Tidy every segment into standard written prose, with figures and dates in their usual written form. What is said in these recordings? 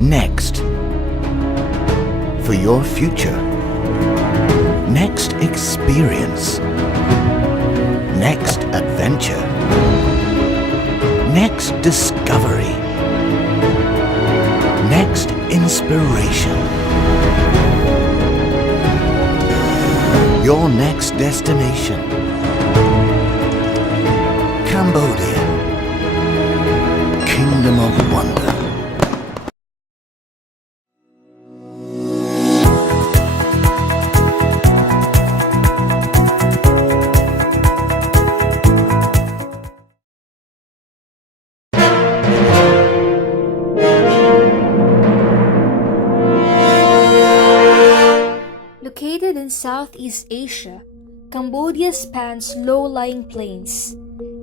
Next. For your future. Next experience. Next adventure. Next discovery. Next inspiration. Your next destination. Cambodia. Kingdom of Wonder. Located in Southeast Asia, Cambodia spans low-lying plains,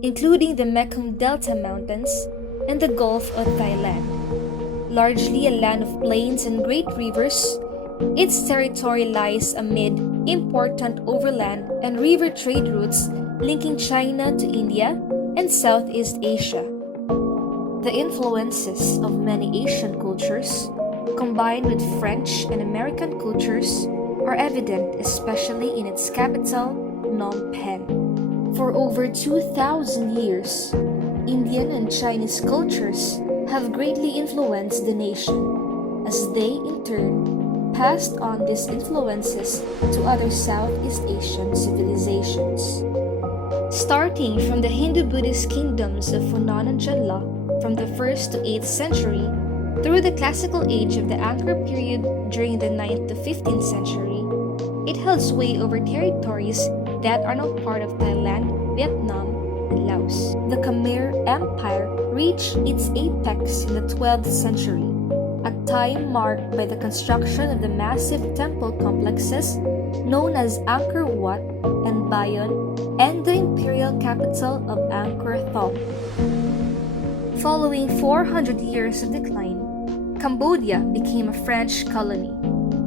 including the Mekong Delta Mountains and the Gulf of Thailand. Largely a land of plains and great rivers, its territory lies amid important overland and river trade routes linking China to India and Southeast Asia. The influences of many Asian cultures, combined with French and American cultures, are evident especially in its capital, Phnom Penh. For over 2,000 years, Indian and Chinese cultures have greatly influenced the nation, as they in turn passed on these influences to other Southeast Asian civilizations. Starting from the Hindu-Buddhist kingdoms of Funan and Chanla from the 1st to 8th century, through the classical age of the Angkor period during the 9th to 15th century, it held sway over territories that are now part of Thailand, Vietnam, and Laos. The Khmer Empire reached its apex in the 12th century, a time marked by the construction of the massive temple complexes known as Angkor Wat and Bayon and the imperial capital of Angkor Thom. Following 400 years of decline, Cambodia became a French colony,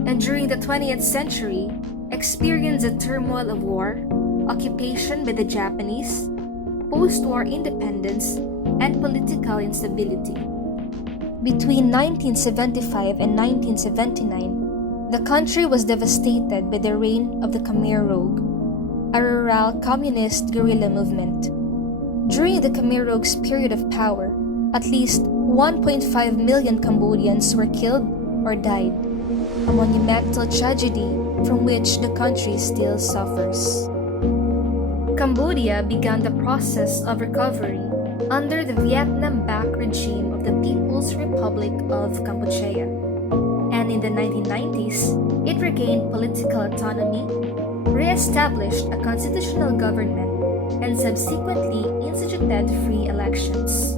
and during the 20th century, experienced the turmoil of war, occupation by the Japanese, post-war independence, and political instability. Between 1975 and 1979, the country was devastated by the reign of the Khmer Rouge, a rural communist guerrilla movement. During the Khmer Rouge's period of power, at least 1.5 million Cambodians were killed or died, a monumental tragedy from which the country still suffers. Cambodia began the process of recovery under the Vietnam-backed regime of the People's Republic of Cambodia, and in the 1990s, it regained political autonomy, re-established a constitutional government, and subsequently instituted free elections.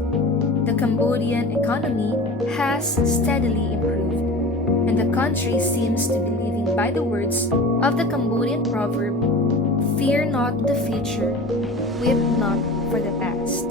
The Cambodian economy has steadily improved, and the country seems to be living by the words of the Cambodian proverb, "Fear not the future, weep not for the past."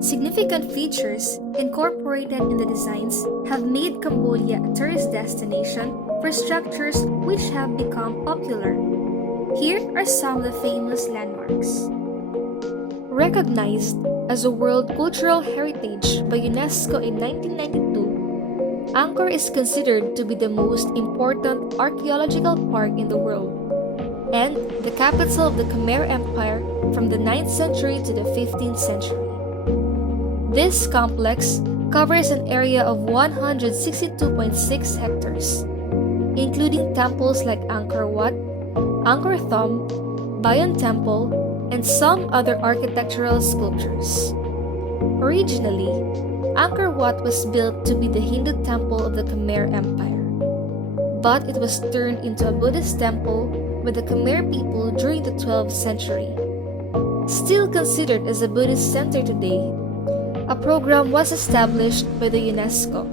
Significant features incorporated in the designs have made Cambodia a tourist destination for structures which have become popular. Here are some of the famous landmarks. Recognized as a World Cultural Heritage by UNESCO in 1992, Angkor is considered to be the most important archaeological park in the world and the capital of the Khmer Empire from the 9th century to the 15th century. This complex covers an area of 162.6 hectares, including temples like Angkor Wat, Angkor Thom, Bayon Temple, and some other architectural sculptures. Originally, Angkor Wat was built to be the Hindu temple of the Khmer Empire, but it was turned into a Buddhist temple by the Khmer people during the 12th century. Still considered as a Buddhist center today, a program was established by the UNESCO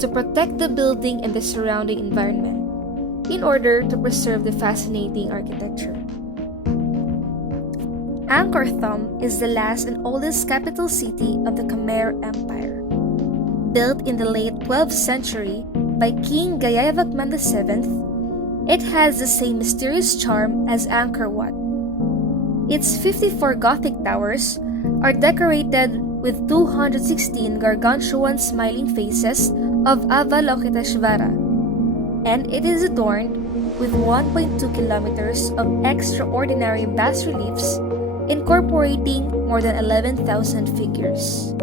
to protect the building and the surrounding environment in order to preserve the fascinating architecture. Angkor Thom is the last and oldest capital city of the Khmer Empire. Built in the late 12th century by King Jayavarman VII, it has the same mysterious charm as Angkor Wat. Its 54 Gothic towers are decorated with 216 gargantuan smiling faces of Avalokiteshvara, and it is adorned with 1.2 kilometers of extraordinary bas-reliefs incorporating more than 11,000 figures.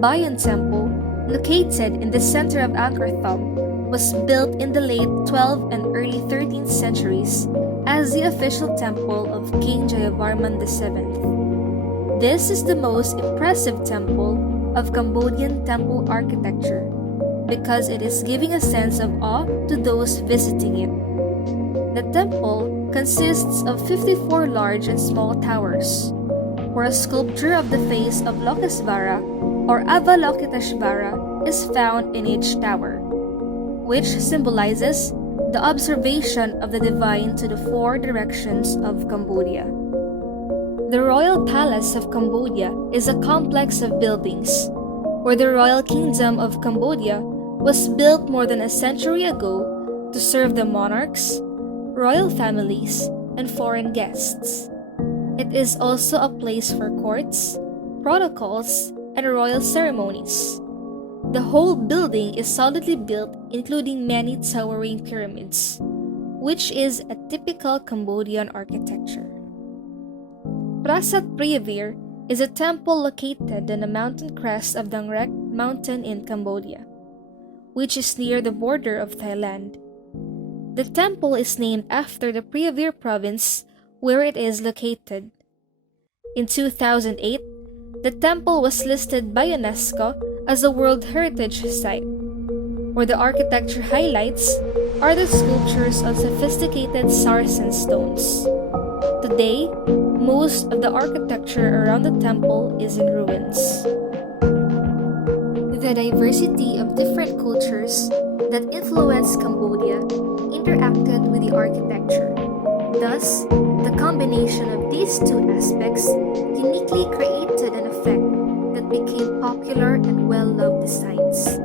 Bayon Temple, located in the center of Angkor Thom, was built in the late 12th and early 13th centuries as the official temple of King Jayavarman VII. This is the most impressive temple of Cambodian temple architecture because it is giving a sense of awe to those visiting it. The temple consists of 54 large and small towers, where a sculpture of the face of Lokesvara or Avalokiteshvara is found in each tower, which symbolizes the observation of the divine to the four directions of Cambodia. The Royal Palace of Cambodia is a complex of buildings, where the Royal Kingdom of Cambodia was built more than a century ago to serve the monarchs, royal families, and foreign guests. It is also a place for courts, protocols, and royal ceremonies. The whole building is solidly built, including many towering pyramids, which is a typical Cambodian architecture. Prasat Priyavir is a temple located on the mountain crest of Dang Rek Mountain in Cambodia, which is near the border of Thailand. The temple is named after the Priyavir province where it is located. In 2008, the temple was listed by UNESCO as a World Heritage Site, where the architecture highlights are the sculptures on sophisticated sarsen stones. Today, most of the architecture around the temple is in ruins. The diversity of different cultures that influenced Cambodia interacted with the architecture. Thus, the combination of these two aspects uniquely created an effect that became popular and well-loved designs,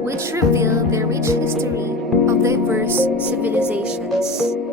which reveal the rich history of diverse civilizations.